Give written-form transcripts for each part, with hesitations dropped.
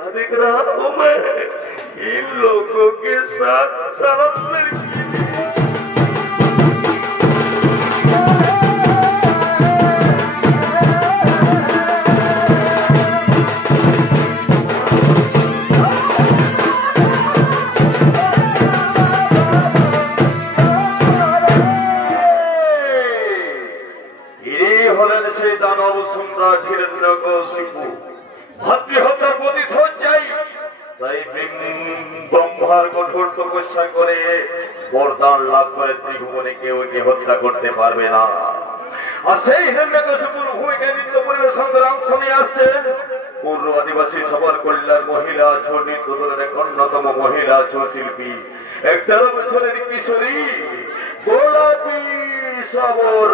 एक रात में इन लोगों के साथ सारा लड़की दानव सम्राट हिरण्यकशिपु भातृहत्यार प्रतिशोध চাই তাই ব্রহ্মার কঠোর তপস্যা করে বরদান লাভ করে ত্রিভুবনে কেউ একে হত্যা করতে পারবে না। আর সেই হিরণ্যকশিপুর ভূমিকা নৃত্য পরিবেশন করে অংশ নিয়ে আসছেন পূর্ব আদিবাসী সবার কল্যাণ মহিলা ছোট নৃত্য দলের এক অন্যতম মহিলা শিল্পী 11 বছরের কিশোরী গোলাপী সাগর।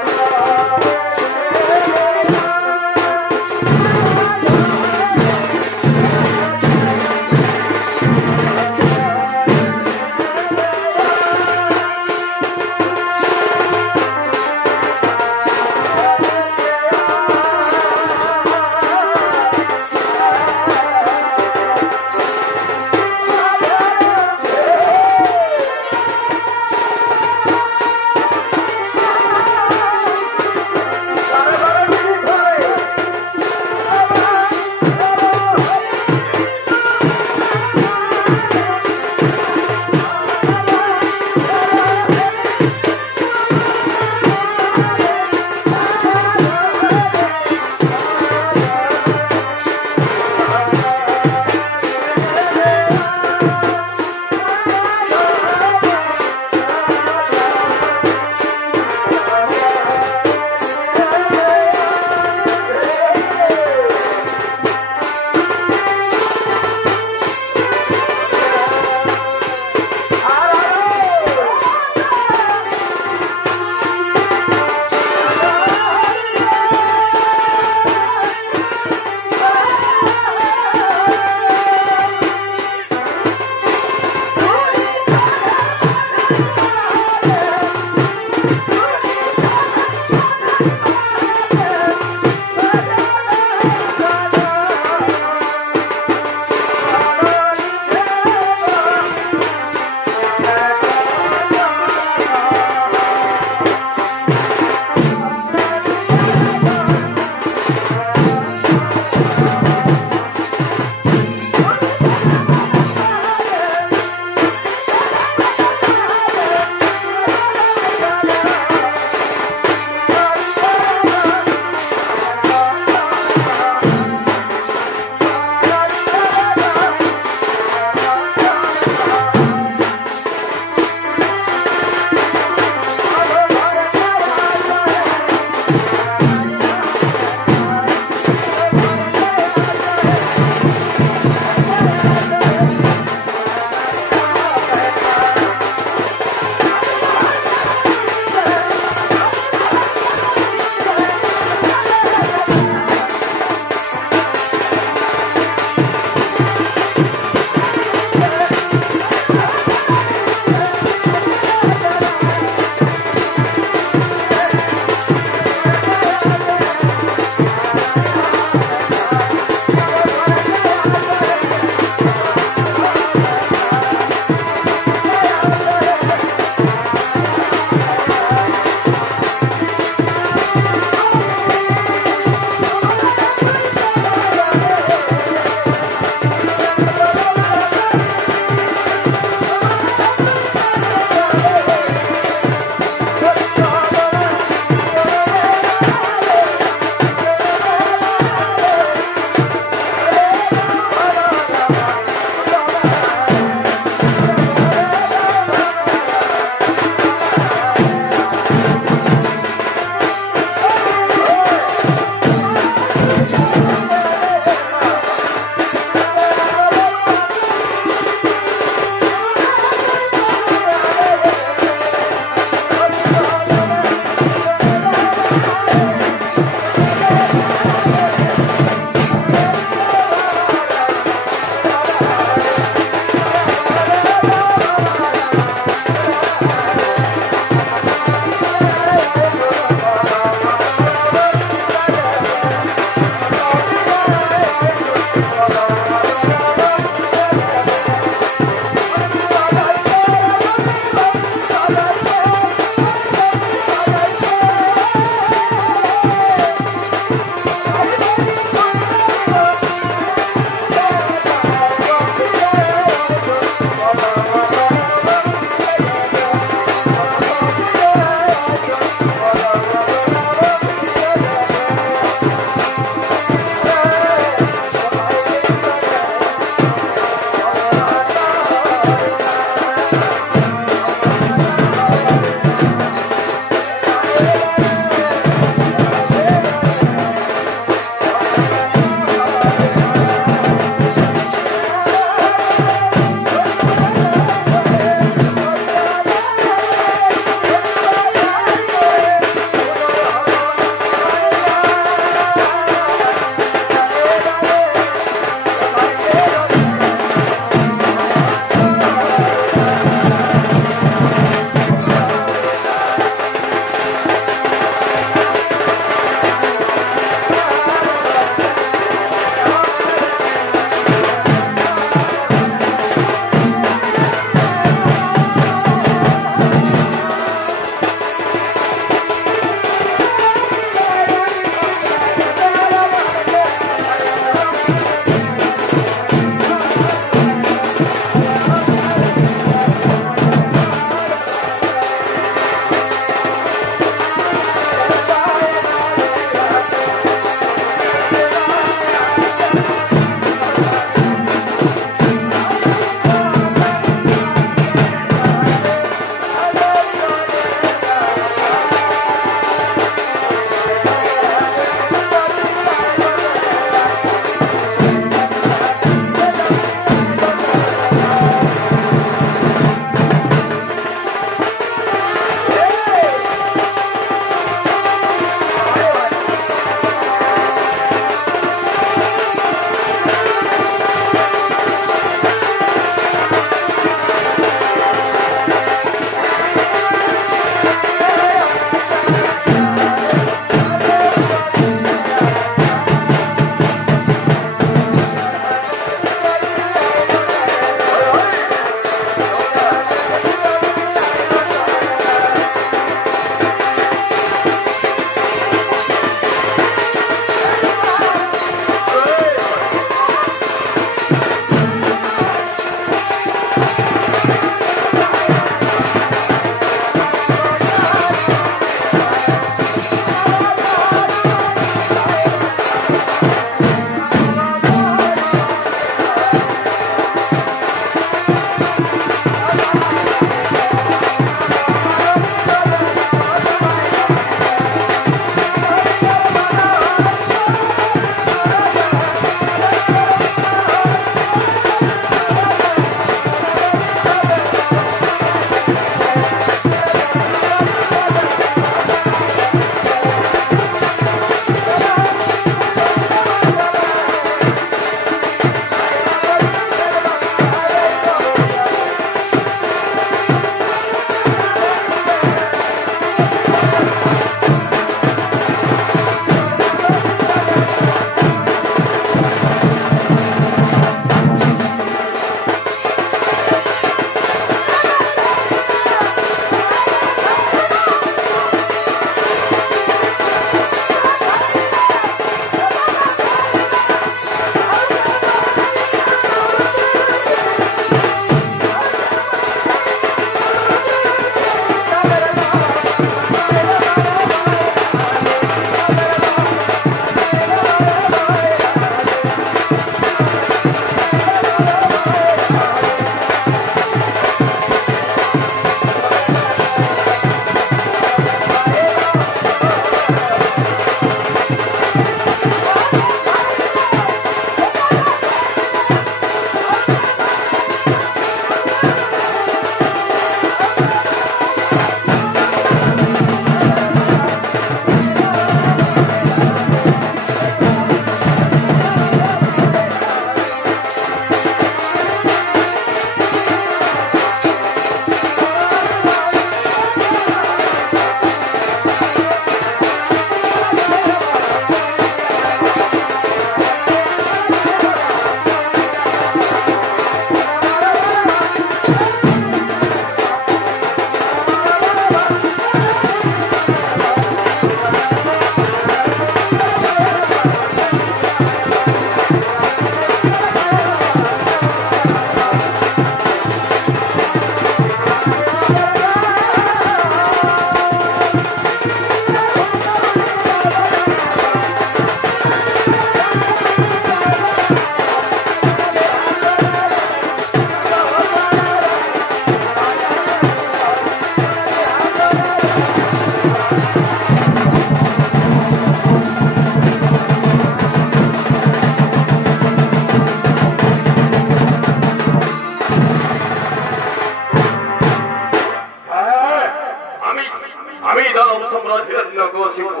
আমি দানব সম্রাট হিরণ্যকশিপু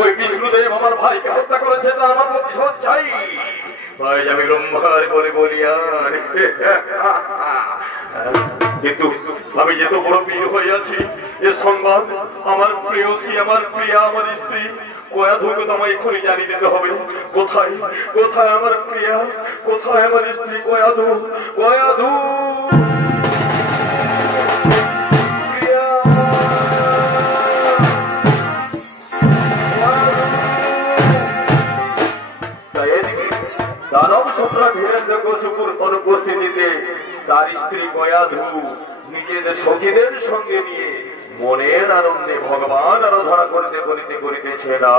ওই বিষ্ণুদেব আমার ভাইকে হত্যা করেছে, তা আমার প্রতিশোধ চাই। ভাই আমি ব্রহ্মার বলে বলি আর কিন্তু আমি যে তো বড় বীর হয়ে আছি, এ সংবাদ আমার প্রেয়সী, আমার প্রিয়া, আমার স্ত্রী কয়াধুকে তোমায় এক্ষুনি জানিয়ে দিতে হবে। কোথায় কোথায় আমার প্রিয়া, কোথায় আমার স্ত্রী কয়াধু, কয়াধু দানব সম্রাট হিরণ্যকশিপুর অনুপস্থিতিতে তার স্ত্রী কয়াধু নিজেদের সখীদের সঙ্গে নিয়ে মনের আনন্দে ভগবান আরাধনা করিতে করিতে করিতেছে না।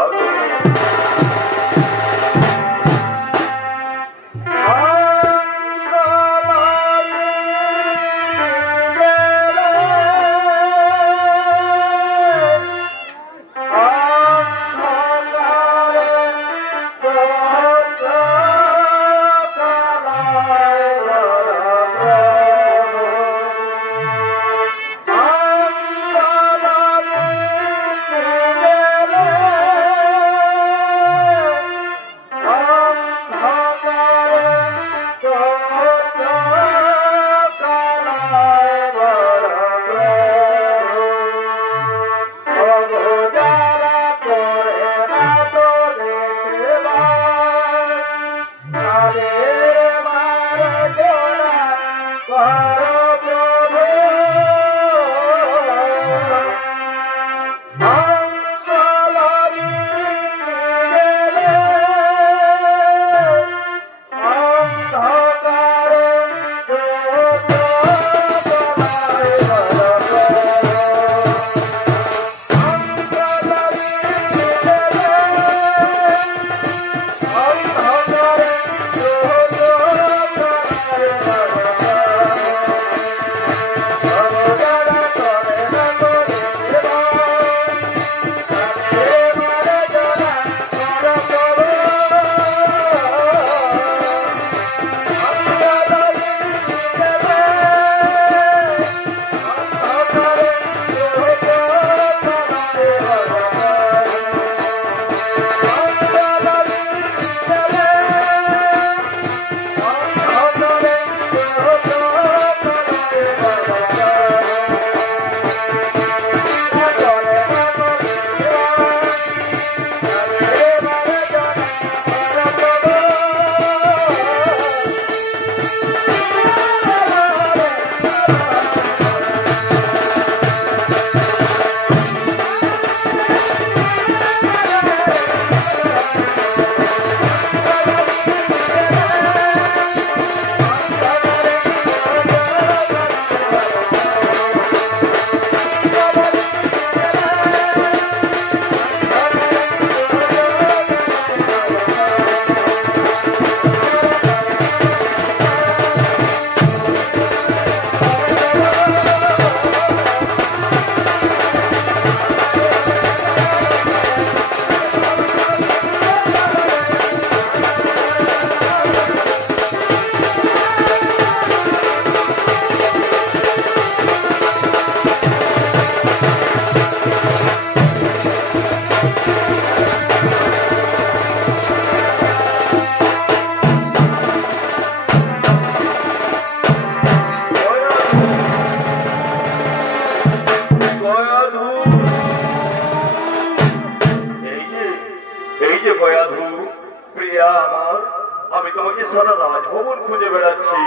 আমি তোমাকে সারা রাজভবন খুঁজে বেড়াচ্ছি,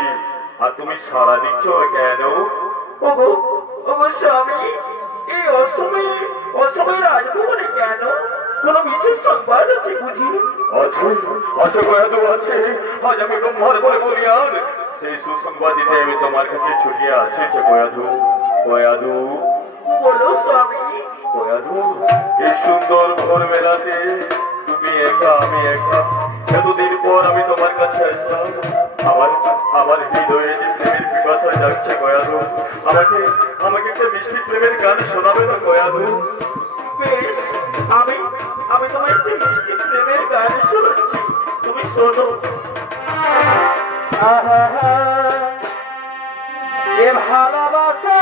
আর তুমি সারা দিচ্ছ কেন? ওগো ওগো স্বামী, এই অসময়ে রাজভবনে কেন? কোন বিশেষ সংবাদ আছে বুঝি? আছে আছে কয়াধু আছে। আজ আমি ব্রহ্মার বলে বলি আর সেই সুসংবাদ দিতে আমি তোমার কাছে ছুটিয়ে আসছি। কয়াধু কয়াধু বলো স্বামী। কয়াধু এই সুন্দর ভোর বেলাতে তুমি একা, আমি একা, এতদিন পর আমি তোমার কাছে আসলাম। আমার হৃদয়ে যে প্রেমের পিপাসা যাচ্ছে কয়াধু, আমাকে একটা মিষ্টি প্রেমের গান শোনাবে না কয়াধু? বেশ, আমি তোমার একটি মিষ্টি প্রেমের গান শোনাচ্ছি, তুমি শোনো। ভালোবাসা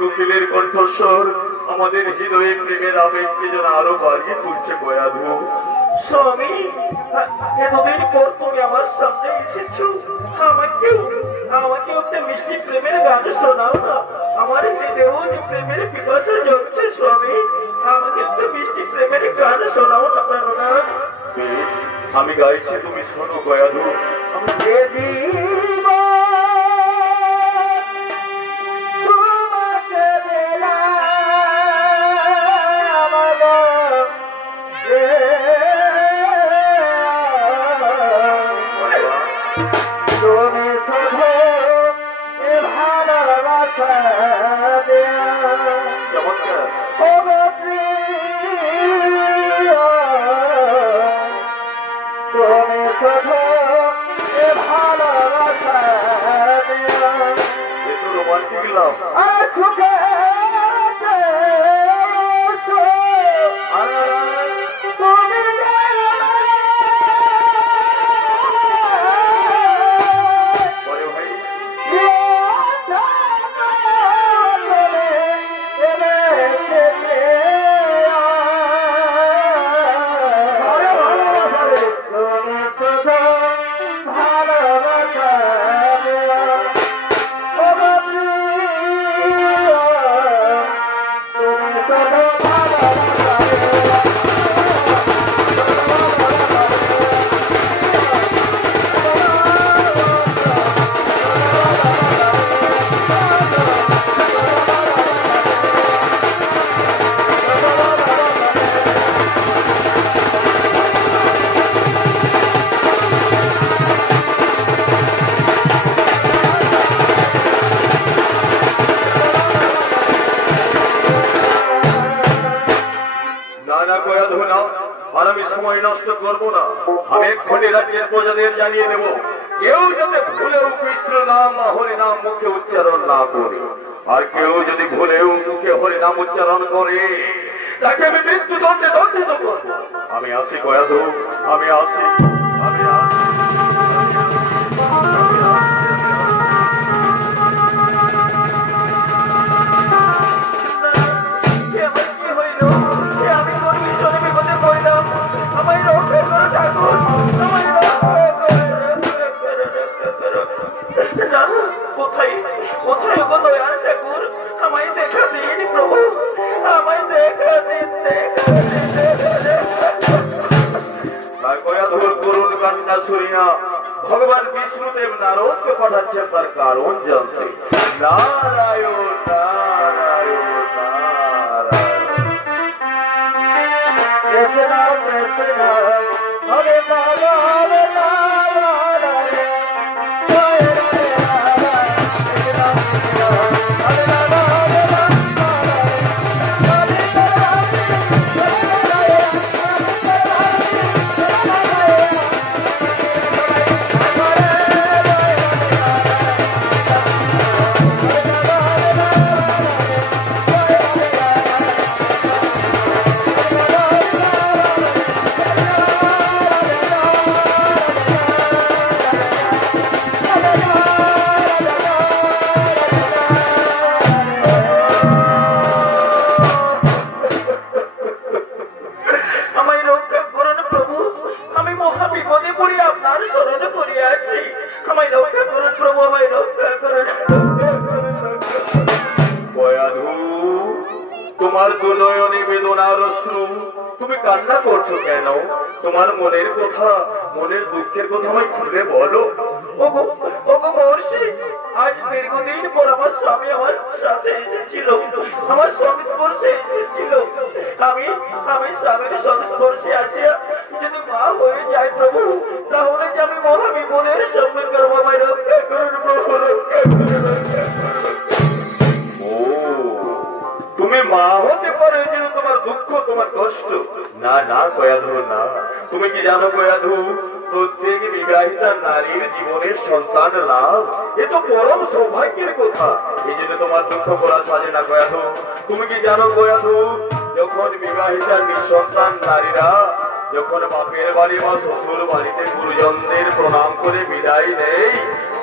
কোকিলের কণ্ঠস্বর আমাদের হৃদয়ে প্রেমের আবেগকে যেন আরো বাড়িয়ে তুলছে কয়াধু। স্বামী, এতদিন পর তুমি আমার সামনে এসেছো, আমাকেও একটা মিষ্টি প্রেমের গান শোনাও না। আমার হৃদয়েও যে প্রেমের পিপাসা জমছে স্বামী, আমাকে একটা মিষ্টি প্রেমের গান শোনাও না প্রাণনাথ। আমি গাইছি, তুমি শোনো কয়াধু। প্রজাদের জানিয়ে দেব, কেউ যাতে ভুলেও কৃষ্ণ নাম হরি নাম মুখে উচ্চারণ না করে, আর কেউ যদি ভুলেও মুখে হরি নাম উচ্চারণ করে তাকে আমি মৃত্যুদণ্ডে দণ্ডিত করব। আমি আসি কয়াধু, আমি আসি, আমি আসি। ভগবান বিষ্ণুদেব নারদকে পাঠাচ্ছেন তার কারণ জানতে। নারায়ণ নারায়ণ নারায়ণ। দু নয়নে বেদনার অশ্রু, তুমি কান্না করছো কেন? তোমার মনের কথা, মনের দুঃখের কথা আমায় খুলে বলো। ওগো ওগো মহর্ষি, আজ দীর্ঘদিন পর আমার স্বামী আমার সাথে এসেছিল, আমার সংস্পর্শে এসেছিল। আমি আমি স্বামীর সংস্পর্শে আসিয়া যদি মা হয়ে যায় প্রভু, তাহলে যে আমি মহা বিপদের সম্মুখীন হব। আমায় রক্ষা করুন প্রভু, রক্ষা করুন। তুমি মা হতে পারো এই জন্য তোমার দুঃখ, তোমার কষ্ট? না না কয়াধু, না। তুমি কি জানো কয়াধু, প্রত্যেক বিবাহিতা নারীর জীবনের সন্তান লাভ এ তো পরম সৌভাগ্যের কথা। এই জন্য তোমার দুঃখ করা সাজে না কয়াধু। তুমি কি জানো কয়াধু, যখন বিবাহিতা নিঃসন্তান নারীরা যখন বাপের বাড়ি বা শ্বশুর বাড়িতে গুরুজনদের প্রণাম করে বিদায় নেই,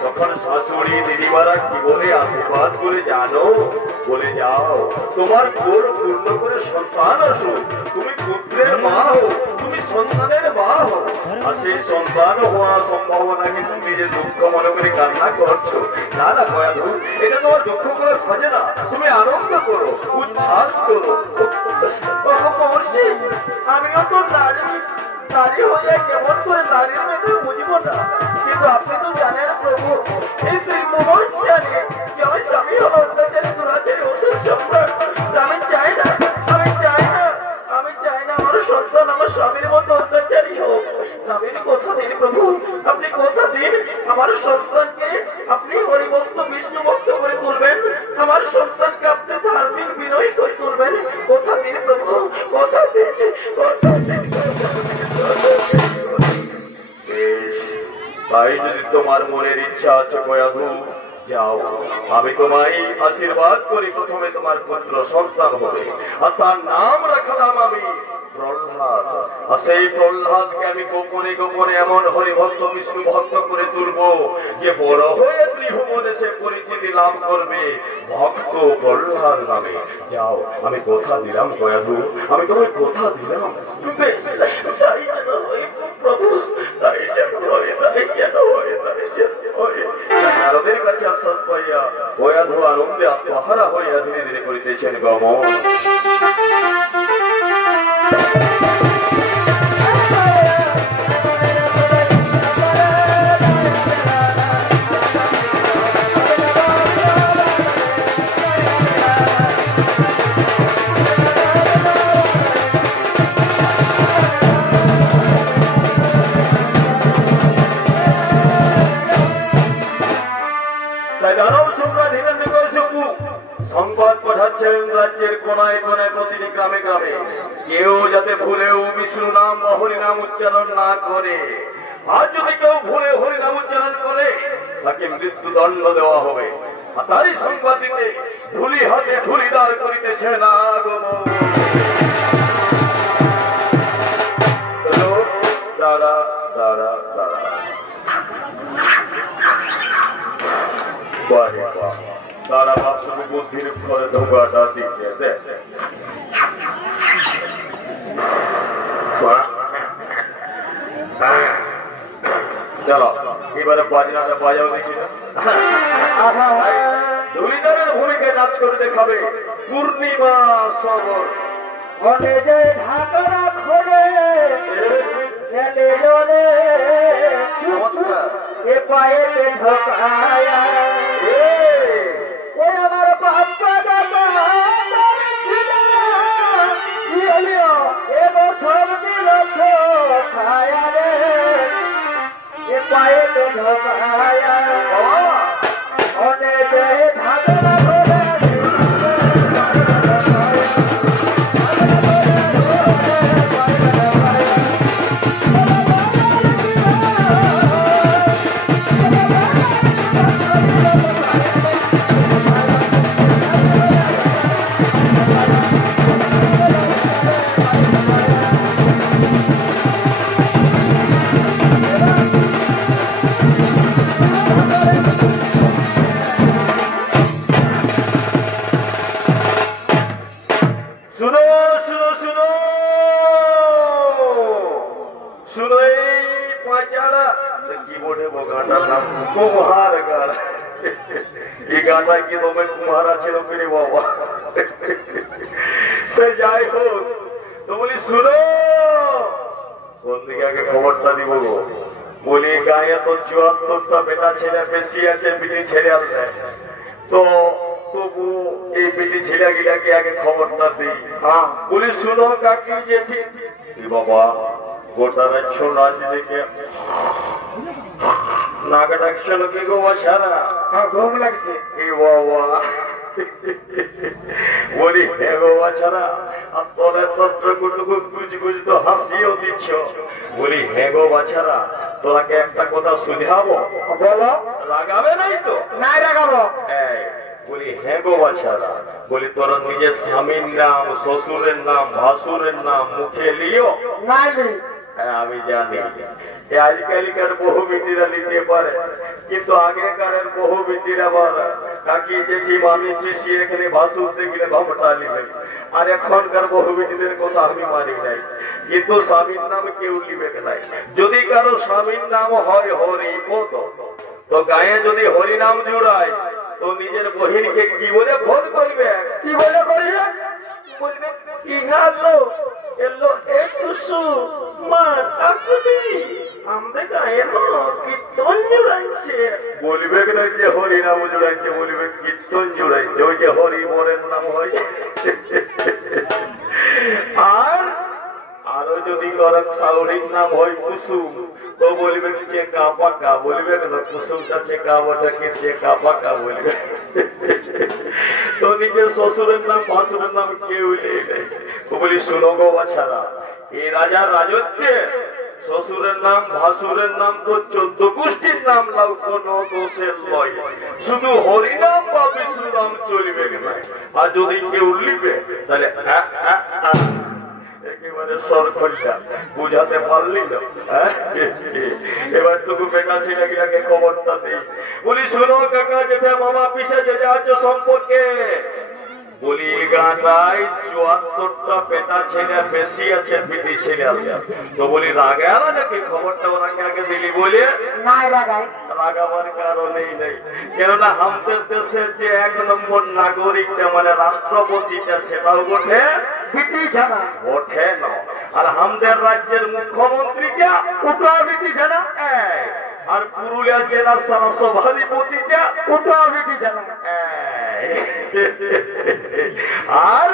তখন শাশুড়ি দিদিমারা কি বলে আশীর্বাদ করে জানো? বলে যাও তোমার কোল পূর্ণ করে সন্তান আসুক, তুমি পুত্রের মা হো, তুমি সন্তানের মা হো। আর সেই সন্তান হওয়া সম্ভাবনাকে তুমি নিজের দুঃখ মনে করে কান্না করছো? না না কয়াধু, এটা তোমার দুঃখ করে সাজে না। তুমি আনন্দ করো, উচ্ছ্বাস করো। আমিও তো নারী, নারী হইয়া কেমন করে নারীর মেয়েকে বুঝবো না, কিন্তু আপনি তো জানেন প্রভু, এই তুই মোহর জানে যে আমার স্বামী হলো অত্যাচারী দুরাচারী অসুর সম্রাট। আমি চাই না, আমি চাই না, আমি চাই না আমার সন্তান আমার স্বামীর মতো অত্যাচারী হোক। স্বামীর কথা দিন প্রভু, আপনি কথা দিন আমার সন্তানকে আপনি হরিভক্ত বিষ্ণুভক্ত করে তুলবেন, আমার সন্তানকে আপনি ধার্মিক বিনয়ী করে তুলবেন। কথা দিন প্রভু, কথা দিন, কথা দিন। তাই যদি তোমার মনের ইচ্ছা আছে কয়াধু, যাও, আমি তোমায় আশীর্বাদ করি। প্রথমে তোমার পুত্র সন্তান হবে, আর তার নাম রাখলাম আমি প্রহ্লাদ। আর সেই প্রহ্লাদকে আমি গোপনে গোপনে এমন হরিভক্ত বিষ্ণু ভক্ত করে তুলবো যে বড় হয়ে ত্রিভুবনে সে পরিচিতি লাভ করবে ভক্ত প্রহ্লাদ নামে। যাও, আমি কথা দিলাম কয়াধু, আমি তোমায় কথা দিলাম। তাই যেন হয় প্রভু, তাই যেন হয়, তাই যেন হয়, তাই যেন হয়। নারদের কাছে আশ্বাস পাইয়া কয়াধু আনন্দে আত্মহারা হইয়া ধীরে ধীরে করিতেছেন গমন। সংবাদ পাঠাচ্ছেন রাজ্যের কোনায় কোনায়, প্রতিটি গ্রামে গ্রামে, কেউ যাতে ভুলেও বিষ্ণু নাম বা হরি নাম উচ্চারণ না করে। আর যদি কেউ ভুলে হরি নাম উচ্চারণ করে তাকে মৃত্যুদণ্ড দেওয়া হবে। আর তারই সংবাদ দিতে ধুলি হাতে ধুলিদার করিতেছে না আগমন। দাঁড়া দাঁড়া দাঁড়া, বারে বাহ, তারা মাত্র বুদ্ধির ঘরে ধোকাটা দিচ্ছে। চলো এবারে বাজনাটা বাজাও দেখি না। ধুলিদারের ভূমিকে নাচ করে দেখাবে পূর্ণিমা সবর। মনে যে ঢাকা খোলে এ পায়ে ঢোকায়া ওই আমার বাপ্পা দাদা এবছর দিল খায়া রে এ পায়ে ঢোকায়া অনেক ঢাকা সে যাই হোক, তো বলি শুনো, কোন দিকে আগে খবরটা দিব গো? বলি গায়ে তো 74টা বেটা ছেলে বেশি আছে, বিটি ছেড়ে আসবে, তো তবু এই বিটি ছেলে গিলাকে আগে খবরটা দিই। বলি শুনো কাকি জেঠি, বাবা গোটা রাজ্য নাচ দেখে নাক ডাকছিল কি গো বাছারা? ঘুম লাগছে। কি বাবা বলি হে গো বাছারা, আর তোদের তত্র কুটুকু গুজ গুজ তো হাসিও দিচ্ছ। বলি হে গো বাছারা, তোরাকে একটা কথা শুধাবো, বলো। লাগাবে নাই তো? নাই রাখাবো। বলি হ্যাঁ গো বাছারা, বলি তোরা নিজের স্বামীর নাম, শ্বশুরের নাম, ভাসুরের নাম মুখে লিও? নাই। হ্যাঁ আমি জানি আজকালকার বহু বিটিরা নিতে পারে, কিন্তু আগেকার বহু বিটিরা আবার কাকি জেঠি মামি পিসি এখানে ভাসুর দেখলে ভাবটা নিবে। আর এখনকার বহু বিটিদের কথা আমি মানি নাই, কিন্তু স্বামীর নাম কেউ নিবে নাই। যদি কারো স্বামীর নাম হয় হরি পদ, তো গায়ে যদি হরি নাম জুড়ায়, তো নিজের বহিনকে কি বলে ফোন করবে? কি বলে করবে? বলবে কি গালো এলো একটু মা আসবি আমাদের গায়ে কীর্তন জুড়াইছে। বলবে না যে হরি নাম জুড়াইছে, বলবে কীর্তন জুড়াইছে। ওই যে হরি মোরের নাম হয়। আর আরো যদি করক সাউরির নাম হয় কুসুম, তো বলবে চেকা পাকা, বলবে না কুসুমটা চেকা ওটাকে চেকা পাকা বলবে। তো নিজের শ্বশুরের নাম ভাসুরের নাম কেউ নেই। তো বলি শুনো গো বাছারা, এই রাজার রাজত্বে শ্বশুরের নাম ভাসুরের নাম তো 14 গোষ্ঠীর নাম লাউ, কোনো দোষের লয়। শুধু হরিনাম বা বিষ্ণু নাম চলবে না। আর যদি কেউ লিবে তাহলে একেবারে সরকারটা বুঝাতে পারলি না। এবার টুকু বেটা ছেলে গিয়ে খবরটা দিই। বলি শুনো কাকা যেটা মামা পিসে যে আছে সম্পর্কে, বলি গাঁটায় 74টা বেটা ছেলে বেশি আছে, বিটি ছেলে আছে। তো বলি রাগে আলো নাকি? খবরটা ওনাকে আগে দিলি বলে? নাই রাগাই। রাগাবার কারণেই নেই, কেননা আমাদের দেশের যে 1 নম্বর নাগরিকটা মানে রাষ্ট্রপতিটা, সেটাও ওঠে বিটি জানা ওঠে না। আর আমাদের রাজ্যের মুখ্যমন্ত্রীটা ওটাও বিটি জানা। আর পুরুলিয়া জেলার সভাধিপতিটা ওটাও বিটি জানা। আর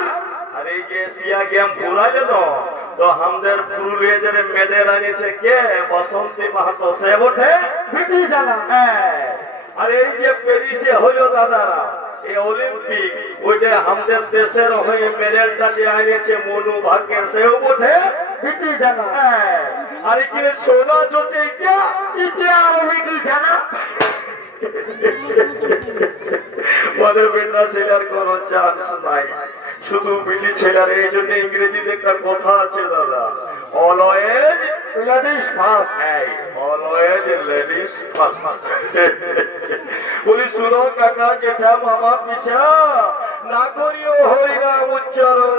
এই যে এশিয়া গেম পুরা যেন, তো আমাদের পুরুলিয়া জেলে মেডেল আনিয়েছে কে? বসন্তী মাহাতো, সে ওঠে বিটি জানা। আর এই যে প্যারিসে হইল দাদারা এই অলিম্পিক, ওই যে আমাদের দেশের হয়ে মেডেলটা যে আনিয়েছে মনু ভাগ্যে, সেও ওঠে বিটি জানা। আর কি সোনা চলছে ইতিহাস বিটি জানা। মানে বেটা ছেলের কোন চান্স নাই, শুধু বিটি ছেলের। এই জন্য ইংরেজিতে একটা কথা আছে দাদা, always ladies first. Always ladies first. বলি শুনো কাকা জেঠা মামা পিসা, না করিও হরিনাম উচ্চারণ।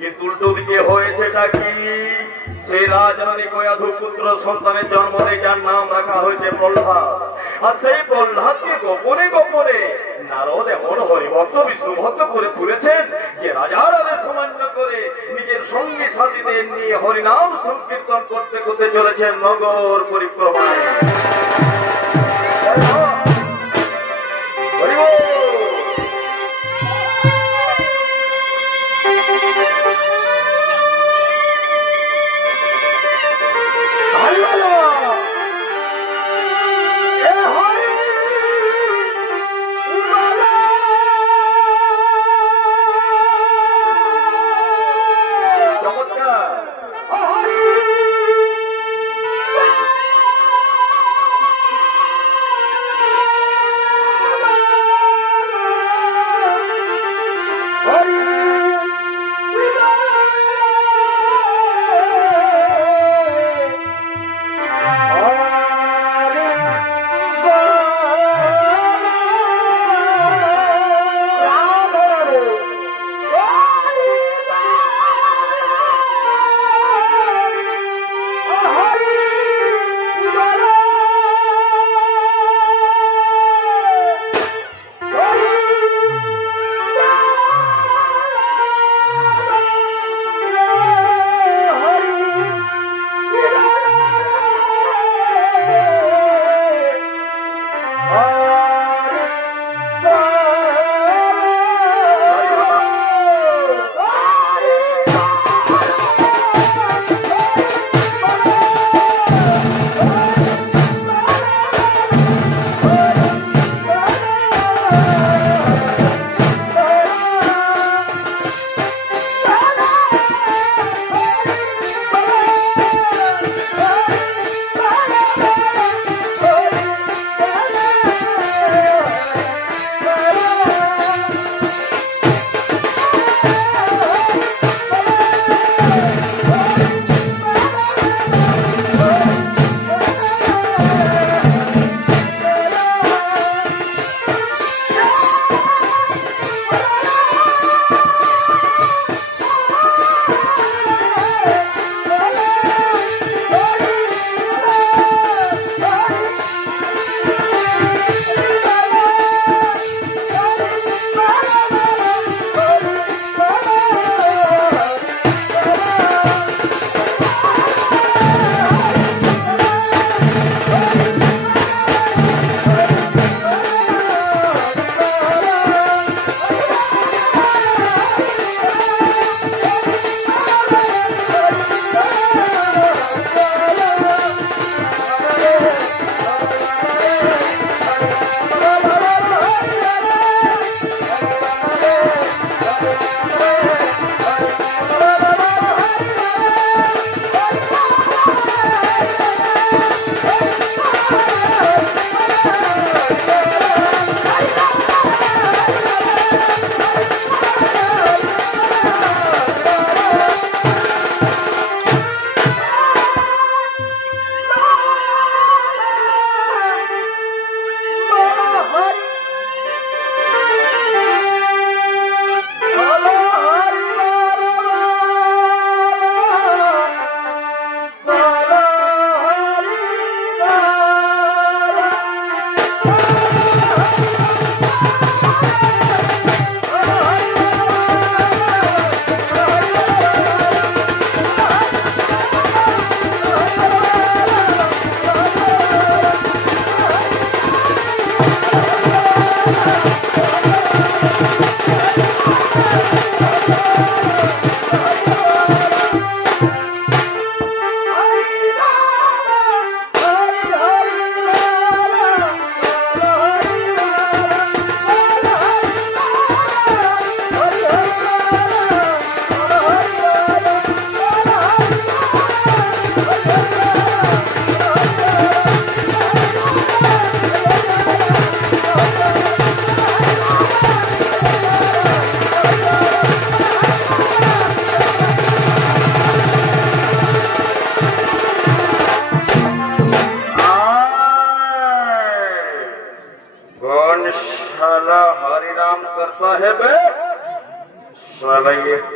কিন্তু উল্টো দিকে হয়েছেটা কি? সেই রাজরানী কয়াধু পুত্র সন্তানের জন্ম নেই, যার নাম রাখা হয়েছে প্রহ্লাদ। আর সেই প্রহ্লাদকে গোপনে গোপনে নারদ এমন হরিভক্ত বিষ্ণু ভক্ত করে তুলেছেন যে রাজার আদেশ অমান্য করে নিজের সঙ্গী সাথীদের নিয়ে হরিনাম সংকীর্তন করতে করতে চলেছেন নগর পরিক্রমায়।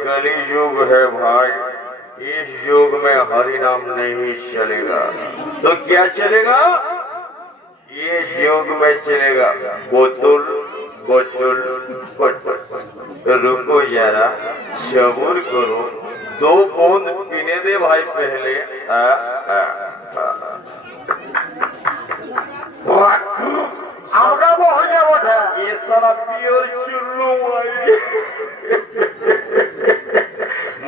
कली युग है भाई, इस युग में हरि नाम नहीं चलेगा तो क्या चलेगा? ये युग में चलेगा बोतल बोतल बोतल। तो रुको जरा, सब्र करो, 2 बूंद पीने दे भाई पहले। আমরা মহলে ওঠে ये सारा पियोर चुल्लू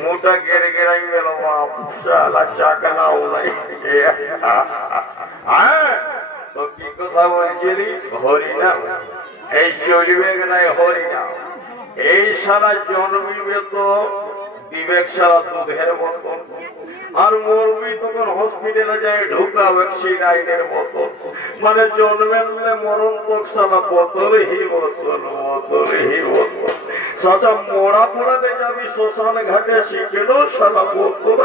মোটা গেড়ে গেড়াই গেল বাপ, শালা চাকা উলাই। তো কি কথা বলছিলি? হরিনাম এই চলবে নাই হরিনাম। এই সারা জন্মিবে তো বিবেক সারা দুধের মতন, আর মরবি তখন হসপিটালে যায় ঢুকাবে সিনাইনের মতন। মানে জন্মেলে মরণ তক সারা বোতলই বোতল বোতলই বোতল। সাদা মোড়া পোড়াতে যাবি শ্মশান ঘাটে, শিখেও সারা বোতল।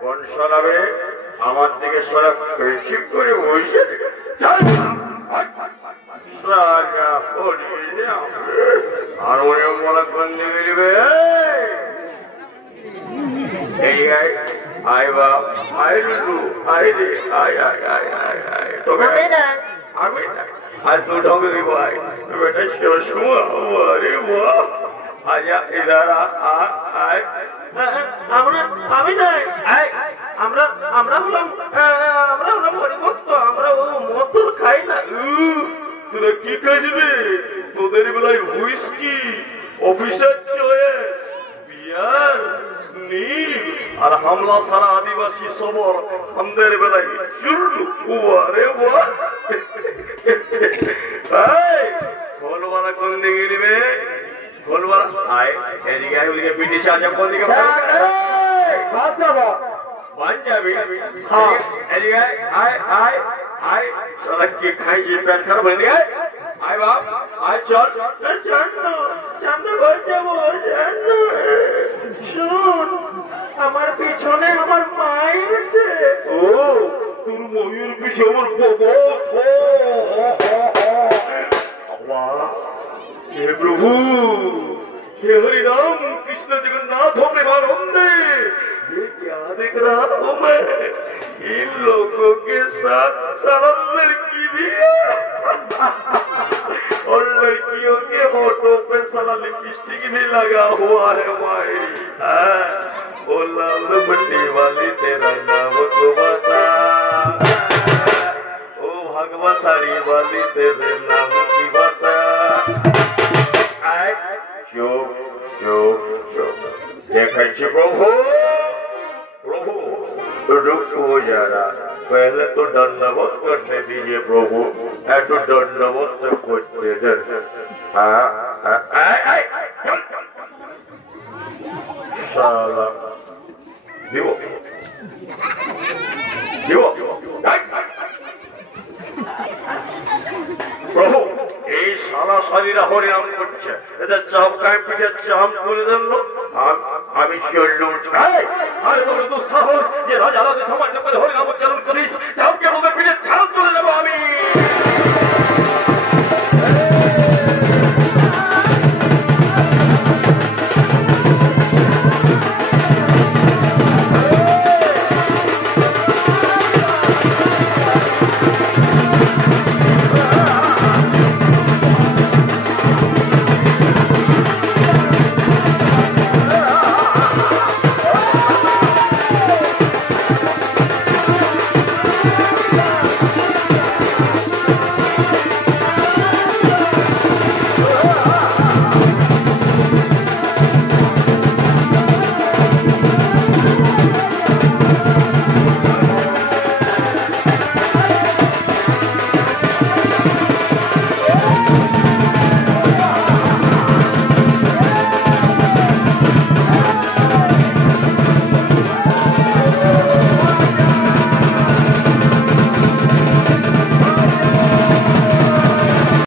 কোন সরাবে আমার দিকে সরা ঠিক করে বসে আর ওরে মনে কন্দে মিলবে। এই আয় বাপ, আয় রুটু, আয় রে, আয় আয় আয় আয় আয়। তোকে আমি आज तू ढंग की भाई बेटा शोशुआ अरे वाह आजा इधर आ आए আমরা আমি নাই আমরা আমরা হলাম হরিভক্ত, আমরা ও মধুর খাই না। তোরা কি খাইবে? তোদের বেলায় হুইস্কি, অফিসার চয়েস, বিয়ার, নীল আর হামলা সারা আদিবাসী সবর। আমাদের বেলায় চুল্লু। আরে বাহ, ভোলবালা কোন দিকে নিবে? ভোলবালা আয় এদিকে, আয় ওদিকে ব্রিটিশ আজ কোন দিকে মান যাবি? এদিকে আয় আয় আয়, সারা কি খাইছি পেট খারাপ হয়ে গেছে। আয় বাপ আয়, চল সামনে ঘর যাবো। শুন, আমার পিছনে আমার মায়ের আছে। ও তোর ময়ূর পিছে আমার বাবা। हे प्रभु, हे हरि राम कृष्ण जगन्नाथ प्रेमानंदे, ये क्या देख रहा हूँ मैं? इन लोगों के साथ सारा लड़की भी और लड़कियों के होठों पे सारा लिपस्टिक भी लगा हुआ है भाई। ओ लाल बट्टी वाली तेरा नाम को बता, ओ भगवा साड़ी वाली तेरे नाम की बता। चुप चुप चुप, देखिए प्रभु प्रभु रुको जरा, पहले तो दंडवत करने दीजिए प्रभु, तो दंडवत से करते दे। साला दिवो दिवो প্রভু, এই সারা শরীরা হরিনাম করছে, এটা চাপকায় পিঠে চাপ করে দিল। আমি চললুম। আরে তোর তো সাহস যে রাজা রাজা সমাজ করে হরিনাম উচ্চারণ করিস, চাপকে পিঠে ছাপ করে দেবো আমি।